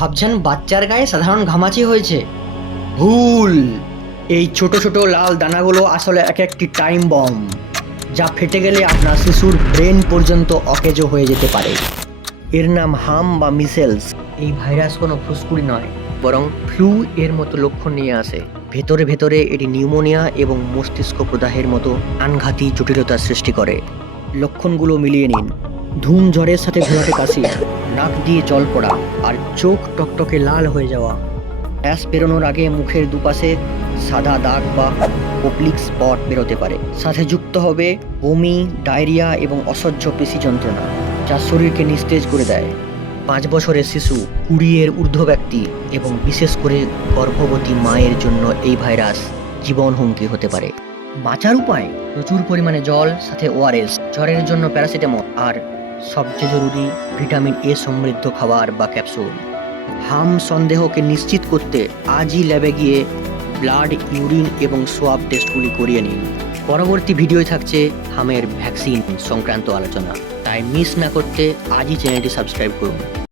ভাবছেন বাচ্চার গায়ে সাধারণ ঘামাচি হয়েছে? ভুল। এই ছোট ছোট লাল দানাগুলো আসলে এক একটি টাইম বম, যা ফেটে গেলে আপনার শিশুর ব্রেন পর্যন্ত অকেজো হয়ে যেতে পারে। এর নাম হাম বা মিসেলস। এই ভাইরাস কোনো ফুসকুড়ি নয়, বরং ফ্লু এর মতো লক্ষণ নিয়ে আসে। ভেতরে ভেতরে এটি নিউমোনিয়া এবং মস্তিষ্ক প্রদাহের মতো আনঘাতী জটিলতার সৃষ্টি করে। লক্ষণগুলো মিলিয়ে নিন: ধুম জ্বরের সাথে ঘোলাটে কাশি, নাক দিয়ে জল পড়া, আর চোখ টকটকে লাল হয়ে যাওয়া। গ্যাস বেরোনোর আগে মুখের দুপাশে সাদা দাগ বা ওবলিক স্পট বেরোতে পারে। সাথে যুক্ত হবে বমি, ডায়রিয়া এবং অসহ্য পেশি যন্ত্রণা, যা শরীরকে নিস্তেজ করে দেয়। 5 বছরের শিশু, 20 এর ঊর্ধ্ব ব্যক্তি এবং বিশেষ করে গর্ভবতী মায়ের জন্য এই ভাইরাস জীবন হুমকি হতে পারে। বাঁচার উপায়: প্রচুর পরিমাণে জল, সাথে ওআরএস, জ্বরের জন্য প্যারাসিটামল, আর সবচেয়ে জরুরি ভিটামিন এ সমৃদ্ধ খাবার বা ক্যাপসুল। হাম সন্দেহকে নিশ্চিত করতে আজই ল্যাবে গিয়ে ব্লাড, ইউরিন এবং সোয়াব টেস্টগুলি করিয়ে নিন। পরবর্তী ভিডিওয় থাকছে হামের ভ্যাকসিন সংক্রান্ত আলোচনা, তাই মিস না করতে আজই চ্যানেলটি সাবস্ক্রাইব করুন।